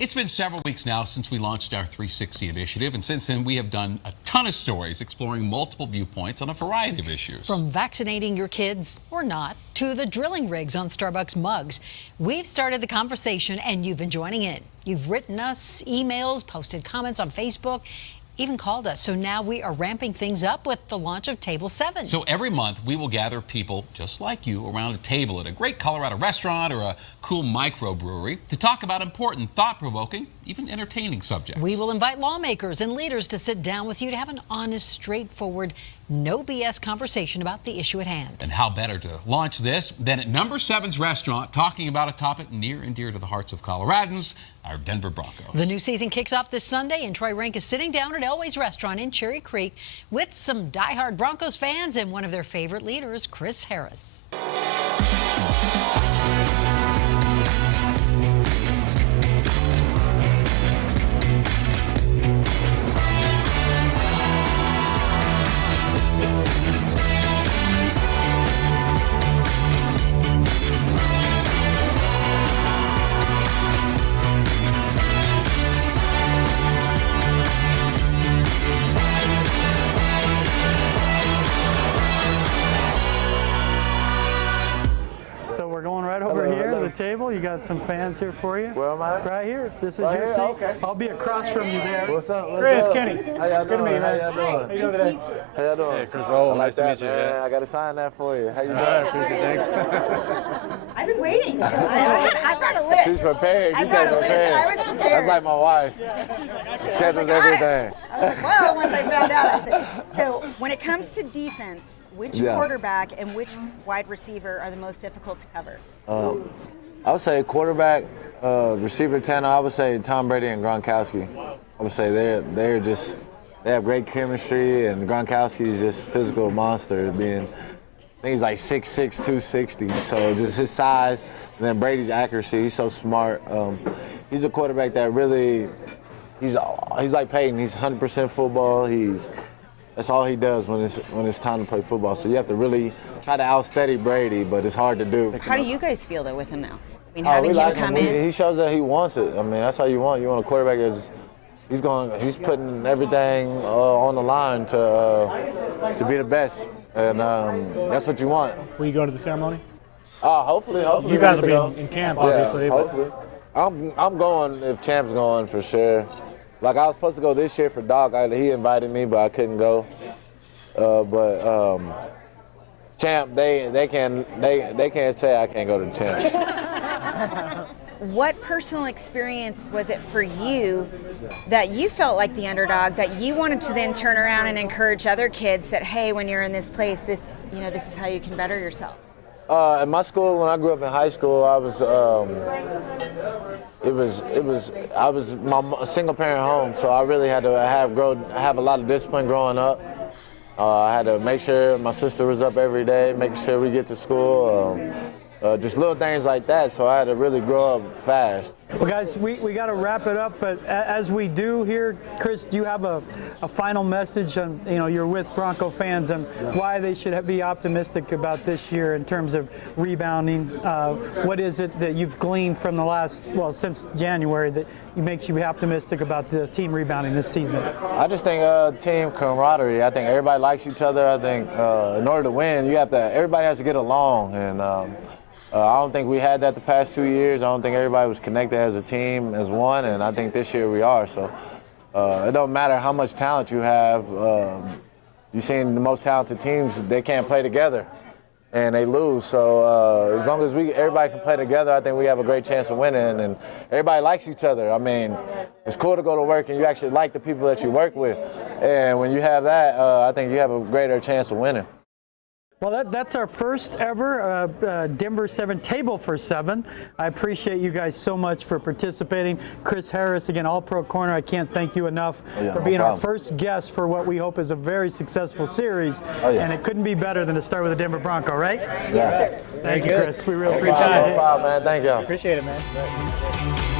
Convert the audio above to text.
It's been several weeks now since we launched our 360 initiative, and since then we have done a ton of stories exploring multiple viewpoints on a variety of issues. From vaccinating your kids or not to the drilling rigs on Starbucks mugs, we've started the conversation and you've been joining in. You've written us emails, posted comments on Facebook, even called us. So now we are ramping things up with the launch of Table7. So every month we will gather people just like you around a table at a great Colorado restaurant or a cool microbrewery to talk about important, thought-provoking, even entertaining subjects. We will invite lawmakers and leaders to sit down with you to have an honest, straightforward, no BS conversation about the issue at hand. And how better to launch this than at Number 7's restaurant, talking about a topic near and dear to the hearts of Coloradans, our Denver Broncos. The new season kicks off this Sunday, and Troy Rank is sitting down at Elway's Restaurant in Cherry Creek with some diehard Broncos fans and one of their favorite leaders, Chris Harris. So we're going right over here to the table. You got some fans here for you. Where am I? Right here. This is Right your here? seat. Okay. I'll be across from you there. What's up? Chris, up? Kenny. How y'all Good to doing? meet you, How man. y'all doing? How you doing today? How y'all doing? Hey, Chris Roll, I like nice to that, meet you, man. yeah. I got to sign that for you. How you doing? I appreciate it, thanks. I've been waiting. I brought a list. She's prepared. I You brought guys a list. prepared. I was prepared. That's like my wife. Schedules everything. I was like, well, once I found out, I said, so when it comes to defense, which Yeah. quarterback and which wide receiver are the most difficult to cover? I would say quarterback, receiver 10, I would say Tom Brady and Gronkowski. I would say they have great chemistry, and Gronkowski is just a physical monster. I think he's like 6'6", 260. So just his size, and then Brady's accuracy. He's so smart. He's a quarterback that really, he's like Peyton. He's 100% football. That's all he does when it's time to play football. So you have to really try to outsteady Brady, but it's hard to do. How do you guys feel though with him now? I mean, Oh, having we him like come him. in. He shows that he wants it. I mean, that's how you want. You want a quarterback he's putting everything on the line to be the best, and that's what you want. Will you go to the ceremony? Hopefully. You guys will be in camp, obviously. Yeah, hopefully. I'm going if Champ's going for sure. Like I was supposed to go this year for Doc. He invited me, but I couldn't go. But Champ, they can't say I can't go to Champ. What personal experience was it for you that you felt like the underdog, that you wanted to then turn around and encourage other kids that, hey, when you're in this place, this is how you can better yourself? At my school, when I grew up in high school, I was a single parent home, so I really had to have a lot of discipline growing up. I had to make sure my sister was up every day, making sure we get to school. Just little things like that, so I had to really grow up fast. Well, guys, we got to wrap it up, but as we do here, Chris, do you have a final message on, you're with Bronco fans and why they should be optimistic about this year in terms of rebounding? What is it that you've gleaned from since January that makes you optimistic about the team rebounding this season? I just think team camaraderie. I think everybody likes each other. I think in order to win, everybody has to get along, and I don't think we had that the past 2 years. I don't think everybody was connected as a team, as one, and I think this year we are. So it don't matter how much talent you have. You've seen the most talented teams, they can't play together, and they lose. So as long as everybody can play together, I think we have a great chance of winning, and everybody likes each other. I mean, it's cool to go to work and you actually like the people that you work with. And when you have that, I think you have a greater chance of winning. Well, that's our first ever Denver 7 Table for 7. I appreciate you guys so much for participating. Chris Harris, again, All-Pro Corner, I can't thank you enough for being our first guest for what we hope is a very successful series. And it couldn't be better than to start with the Denver Bronco, right? Yeah. Thank you, Chris. We really appreciate it. No problem, man. Thank you. Appreciate it, man.